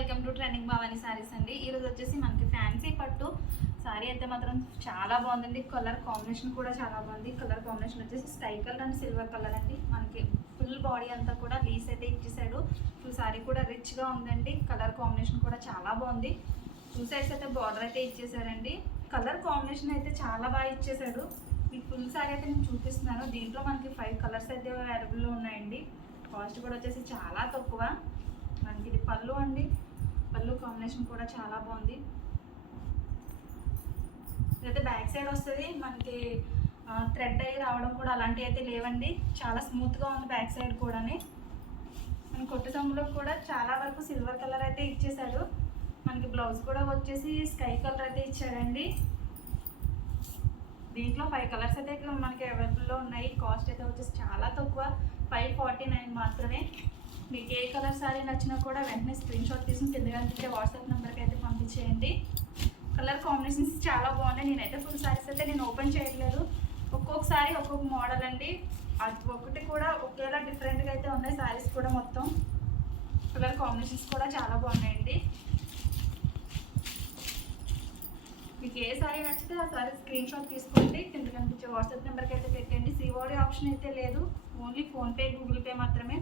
Welcome to trending Bhavani saris అండి. ఈరోజు వచ్చేసి మనకి ఫ్యాన్సీ పట్టు సారీ అయితే మాత్రం చాలా బాగుందండి. కలర్ కాంబినేషన్ కూడా చాలా బాగుంది. కలర్ కాంబినేషన్ వచ్చేసి sky colour and silver colour అండి. మనకి ఫుల్ బాడీ అంతా కూడా లీస్ అయితే ఇచ్చేసాడు. ఫుల్ సారీ కూడా రిచ్గా ఉందండి. కలర్ కాంబినేషన్ కూడా చాలా బాగుంది. టూ సైడ్స్ అయితే బార్డర్ అయితే ఇచ్చేసారండి. కలర్ కాంబినేషన్ అయితే చాలా బాగా ఇచ్చేసాడు. మీకు ఫుల్ సారీ అయితే నేను చూపిస్తున్నాను. దీంట్లో మనకి 5 కలర్స్ అయితే అవైలబుల్లో ఉన్నాయండి. కాస్ట్ కూడా వచ్చేసి చాలా తక్కువ. మనకి ఇది పళ్ళు అండి. పళ్ళు కాంబినేషన్ కూడా చాలా బాగుంది. ఇదైతే బ్యాక్ సైడ్ వస్తుంది. మనకి థ్రెడ్ అయ్యి రావడం కూడా అలాంటివి అయితే లేవండి. చాలా స్మూత్గా ఉంది బ్యాక్ సైడ్ కూడా. మన కొట్టు సమ్ములో కూడా చాలా వరకు సిల్వర్ కలర్ అయితే ఇచ్చేసాడు. మనకి బ్లౌజ్ కూడా వచ్చేసి స్కై కలర్ అయితే ఇచ్చాడండి. దీంట్లో 5 కలర్స్ అయితే మనకి అవైలబుల్లో ఉన్నాయి. కాస్ట్ అయితే వచ్చేసి చాలా తక్కువ, 549 మాత్రమే. మీకు ఏ కలర్ సారీ నచ్చినా కూడా వెంటనే స్క్రీన్ షాట్ తీసుకుని కింద కనిపించే వాట్సాప్ నెంబర్కి అయితే పంపించేయండి. కలర్ కాంబినేషన్స్ చాలా బాగున్నాయి. నేనైతే ఫుల్ సారీస్ అయితే నేను ఓపెన్ చేయట్లేదు. ఒక్కొక్కసారి ఒక్కొక్క మోడల్ అండి. అది ఒకటి కూడా ఒకేలా డిఫరెంట్గా అయితే ఉన్నాయి సారీస్ కూడా. మొత్తం కలర్ కాంబినేషన్స్ కూడా చాలా బాగున్నాయండి. మీకు ఏ సారీ నచ్చితే ఆ సారీ స్క్రీన్ షాట్ తీసుకోండి. కింద కనిపించే వాట్సాప్ నెంబర్కి అయితే పెట్టండి. సిఓడి ఆప్షన్ అయితే లేదు. ఓన్లీ ఫోన్పే, గూగుల్ పే మాత్రమే.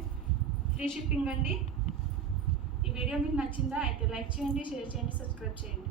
ఫ్రీ షిప్పింగ్ అండి. ఈ వీడియో మీకు నచ్చిందా అయితే లైక్ చేయండి, షేర్ చేయండి, సబ్స్క్రైబ్ చేయండి.